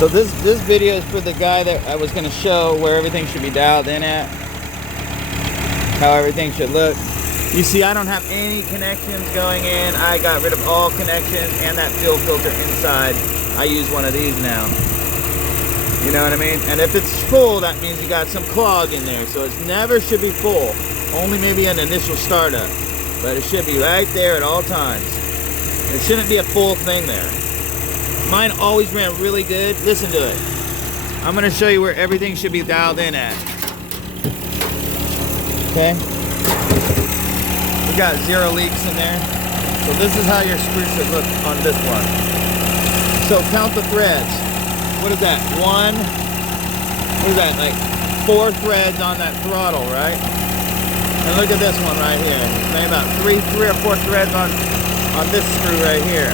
So this video is for the guy that I was going to show where everything should be dialed in at, how everything should look. You see, I don't have any connections going in. I got rid of all connections and that fuel filter inside. I use one of these now. You know what I mean? And if it's full, that means you got some clog in there. So it never should be full. Only maybe an initial startup. But it should be right there at all times. It shouldn't be a full thing there. Mine always ran really good. Listen to it. I'm going to show you where everything should be dialed in at. Okay? We got 0 leaks in there. So this is how your screw should look on this one. So count the threads. What is that? What is that? Like 4 threads on that throttle, right? And look at this one right here. Maybe about 3 or 4 threads on this screw right here.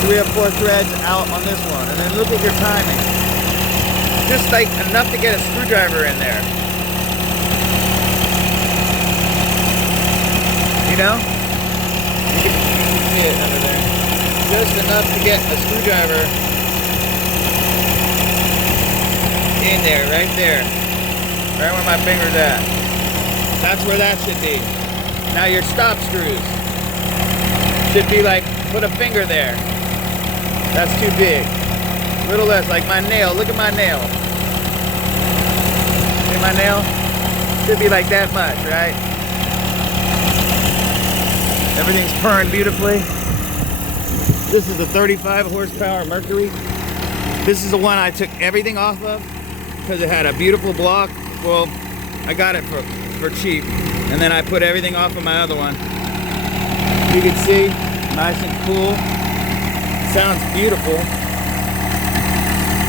3 or 4 threads out on this one. And then look at your timing. Just like enough to get a screwdriver in there. You know? You can see it under there. Just enough to get a screwdriver in there, right there. Right where my finger's at. That's where that should be. Now your stop screws should be like, put a finger there. That's too big. A little less, like my nail. Look at my nail. See my nail? Should be like that much, right? Everything's purring beautifully. This is a 35 horsepower Mercury. This is the one I took everything off of because it had a beautiful block. Well, I got it for cheap. And then I put everything off of my other one. You can see, nice and cool. Sounds beautiful.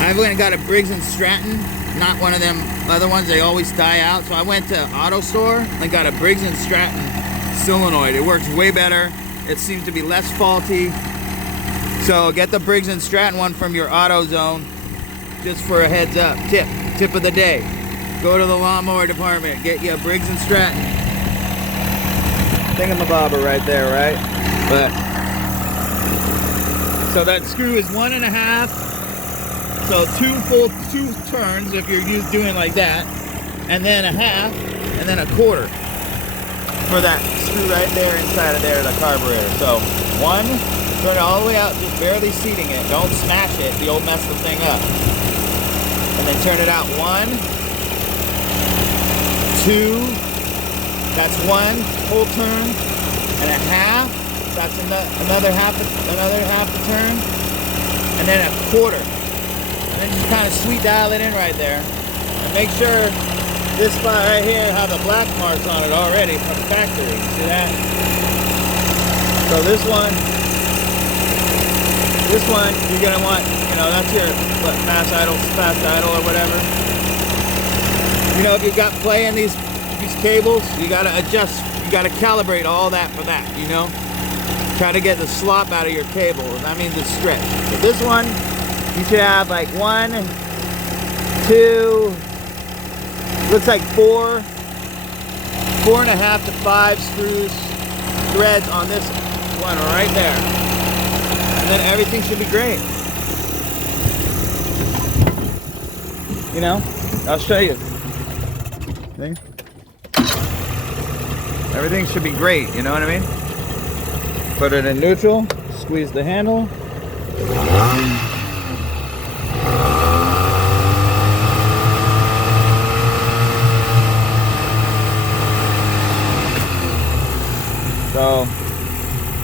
I went and got a Briggs & Stratton, not one of them other ones, they always die out. So I went to Auto Store and got a Briggs & Stratton solenoid. It works way better. It seems to be less faulty. So get the Briggs & Stratton one from your AutoZone, just for a heads up. Tip of the day. Go to the lawnmower department, get you a Briggs & Stratton. Thingamabobber right there, right? But so that screw is 1.5. So 2 turns if you're doing like that, and then a half, and then a quarter for that screw right there inside of there, the carburetor. So 1, turn it all the way out, just barely seating it. Don't smash it, you'll mess the thing up. And then turn it out 1, 2. That's 1 whole turn and a half. That's another half a turn, and then a quarter. And then you kind of sweet dial it in right there. And make sure this spot right here have the black marks on it already from the factory. See that? So this one you're gonna want, you know, that's your fast idle or whatever. You know, if you've got play in these cables, you gotta adjust, you gotta calibrate all that for that, you know? Try to get the slop out of your cable. That means it's stretched. So this one, you should have like 1, 2, looks like 4.5 to 5 threads on this one right there. And then everything should be great. You know, I'll show you. See? Everything should be great, you know what I mean? Put it in neutral, squeeze the handle. So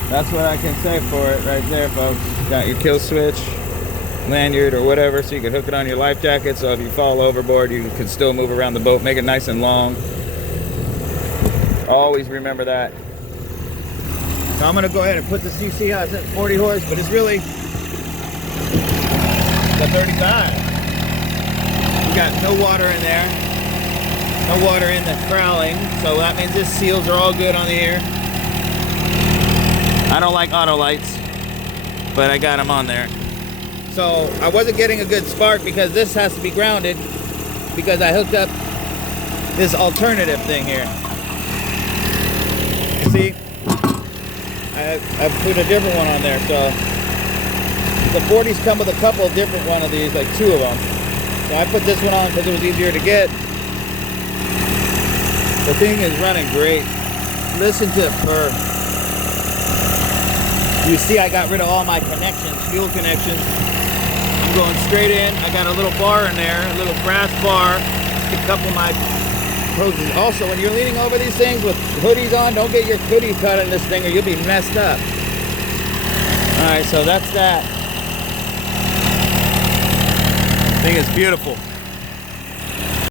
that's what I can say for it right there, folks. Got your kill switch, lanyard or whatever, so you can hook it on your life jacket, so if you fall overboard you can still move around the boat, make it nice and long. Always remember that. So I'm gonna go ahead and put the CC out. It's at 40 horse, but it's really the 35. We got no water in there, no water in the cowling, so that means this seals are all good on the air. I don't like auto lights, but I got them on there. So I wasn't getting a good spark because this has to be grounded because I hooked up this alternative thing here. You see? I put a different one on there, so The 40s come with a couple of different one of these, like 2 of them. So I put this one on because it was easier to get. The thing is running great. Listen to the purr. You see I got rid of all my connections, fuel connections. I'm going straight in. I got a little bar in there, a little brass bar to couple my hoses. Also, when you're leaning over these things with hoodies on, don't get your hoodie cut in this thing or you'll be messed up. Alright, so that's that. Thing is beautiful.